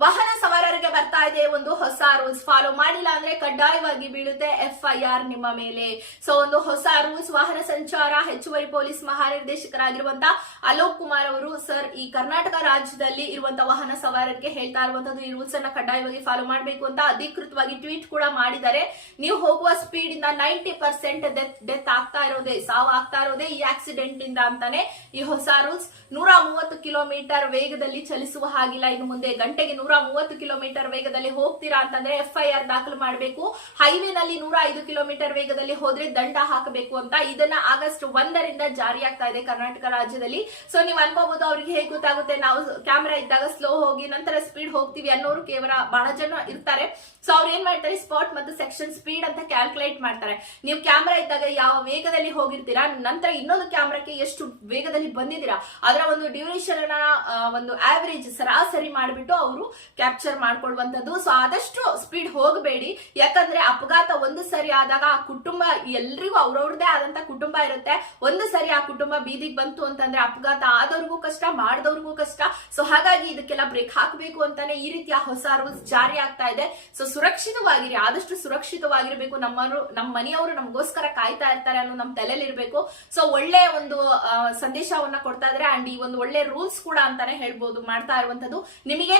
ವಾಹನ ಸವಾರರಿಗೆ ಬರ್ತಾ ಇದೆ, ಒಂದು ಹೊಸ ರೂಲ್ಸ್ ಫಾಲೋ ಮಾಡಿಲ್ಲ ಅಂದ್ರೆ ಕಡ್ಡಾಯವಾಗಿ ಬೀಳುತ್ತೆ ಎಫ್ ಐ ಆರ್ ನಿಮ್ಮ ಮೇಲೆ. ಸೊ ಒಂದು ಹೊಸ ರೂಲ್ಸ್ ವಾಹನ ಸಂಚಾರ, ಹೆಚ್ಚುವರಿ ಪೊಲೀಸ್ ಮಹಾನಿರ್ದೇಶಕರಾಗಿರುವಂತ ಅಲೋಕ್ ಕುಮಾರ್ ಅವರು ಸರ್ ಈ ಕರ್ನಾಟಕ ರಾಜ್ಯದಲ್ಲಿ ಇರುವಂತ ವಾಹನ ಸವಾರರಿಗೆ ಹೇಳ್ತಾ ಇರುವಂತದ್ದು ಈ ರೂಲ್ಸ್ ಅನ್ನ ಕಡ್ಡಾಯವಾಗಿ ಫಾಲೋ ಮಾಡಬೇಕು ಅಂತ ಅಧಿಕೃತವಾಗಿ ಟ್ವೀಟ್ ಕೂಡ ಮಾಡಿದ್ದಾರೆ. ನೀವು ಹೋಗುವ ಸ್ಪೀಡ್ ಇಂದ ನೈಂಟಿ ಪರ್ಸೆಂಟ್ ಡೆತ್ ಡೆತ್ ಆಗ್ತಾ ಇರೋದೇ, ಸಾವು ಆಗ್ತಾ ಇರೋದೇ ಈ ಆಕ್ಸಿಡೆಂಟ್ ಇಂದ ಅಂತಾನೆ ಈ ಹೊಸ ರೂಲ್ಸ್ ನೂರ ಮೂವತ್ತು ಕಿಲೋಮೀಟರ್ ವೇಗದಲ್ಲಿ ಚಲಿಸುವ ಹಾಗಿಲ್ಲ. ಇನ್ನು ಮುಂದೆ ಗಂಟೆಗೆ ನೂರ ಮೂವತ್ತು ಕಿಲೋಮೀಟರ್ ವೇಗದಲ್ಲಿ ಹೋಗ್ತೀರಾ ಅಂತಂದ್ರೆ ಎಫ್ ಐ ಆರ್ ದಾಖಲು ಮಾಡಬೇಕು. ಹೈವೇನಲ್ಲಿ ನೂರ ಐದು ಕಿಲೋಮೀಟರ್ ವೇಗದಲ್ಲಿ ಹೋದ್ರೆ ದಂಡ ಹಾಕಬೇಕು ಅಂತ. ಇದನ್ನ ಆಗಸ್ಟ್ ಒಂದರಿಂದ ಜಾರಿ ಆಗ್ತಾ ಇದೆ ಕರ್ನಾಟಕ ರಾಜ್ಯದಲ್ಲಿ. ಸೊ ನೀವು ಅನ್ಕೋಬಹುದು ಅವ್ರಿಗೆ ಹೇಗೆ ಗೊತ್ತಾಗುತ್ತೆ. ನಾವು ಕ್ಯಾಮೆರಾ ಇದ್ದಾಗ ಸ್ಲೋ ಹೋಗಿ ನಂತರ ಸ್ಪೀಡ್ ಹೋಗ್ತೀವಿ ಅನ್ನೋರು ಕೇವಲ ಬಹಳ ಜನ ಇರ್ತಾರೆ. ಸೊ ಅವ್ರು ಏನ್ ಮಾಡ್ತಾರೆ? ಸ್ಪಾಟ್ ಮತ್ತು ಸೆಕ್ಷನ್ ಸ್ಪೀಡ್ ಅಂತ ಕ್ಯಾಲ್ಕುಲೇಟ್ ಮಾಡ್ತಾರೆ. ನೀವು ಕ್ಯಾಮ್ರಾ ಇದ್ದಾಗ ಯಾವ ವೇಗದಲ್ಲಿ ಹೋಗಿರ್ತೀರಾ? ನಂತರ ಇನ್ನೊಂದು ಕ್ಯಾಮ್ರಾಕ್ಕೆ ಎಷ್ಟು ವೇಗದಲ್ಲಿ ಬಂದಿದ್ದೀರಾ? ಅದರ ಒಂದು ಡ್ಯೂರೇಷನ್ ಒಂದು ಆವರೇಜ್ ಸರಾಸರಿ ಮಾಡಿಬಿಟ್ಟು ಅವರು ಕ್ಯಾಪ್ಚರ್ ಮಾಡ್ಕೊಳ್ಳುವಂತದ್ದು ಸೊ ಆದಷ್ಟು ಸ್ಪೀಡ್ ಹೋಗಬೇಡಿ. ಯಾಕಂದ್ರೆ ಅಪಘಾತ ಒಂದು ಸರಿ ಆದಾಗ ಆ ಕುಟುಂಬ ಎಲ್ರಿಗೂ ಅವ್ರವ್ರದೇ ಆದಂತ ಕುಟುಂಬ ಇರುತ್ತೆ. ಒಂದು ಸರಿ ಆ ಕುಟುಂಬ ಬೀದಿಗೆ ಬಂತು ಅಂತಂದ್ರೆ ಅಪಘಾತ ಆದವ್ರಿಗೂ ಕಷ್ಟ, ಮಾಡಿದವ್ರಿಗೂ ಕಷ್ಟ. ಸೊ ಹಾಗಾಗಿ ಇದಕ್ಕೆಲ್ಲ ಬ್ರೇಕ್ ಹಾಕಬೇಕು ಅಂತಾನೆ ಈ ರೀತಿಯ ಹೊಸ ರೂಲ್ಸ್ ಜಾರಿ ಆಗ್ತಾ ಇದೆ. ಸೊ ಸುರಕ್ಷಿತವಾಗಿರಿ, ಆದಷ್ಟು ಸುರಕ್ಷಿತವಾಗಿರ್ಬೇಕು. ನಮ್ಮನು ನಮ್ಮ ಮನೆಯವರು ನಮಗೋಸ್ಕರ ಕಾಯ್ತಾ ಇರ್ತಾರೆ ಅನ್ನೋ ನಮ್ಮ ತಲೆಯಲ್ಲಿ ಇರಬೇಕು ಸೊ ಒಳ್ಳೆ ಒಂದು ಸಂದೇಶವನ್ನ ಕೊಡ್ತಾ ಇದ್ರೆ ಅಂಡ್ ಈ ಒಂದು ಒಳ್ಳೆ ರೂಲ್ಸ್ ಕೂಡ ಅಂತಾನೆ ಹೇಳ್ಬೋದು, ಮಾಡ್ತಾ ಇರುವಂತದ್ದು. ನಿಮಗೆ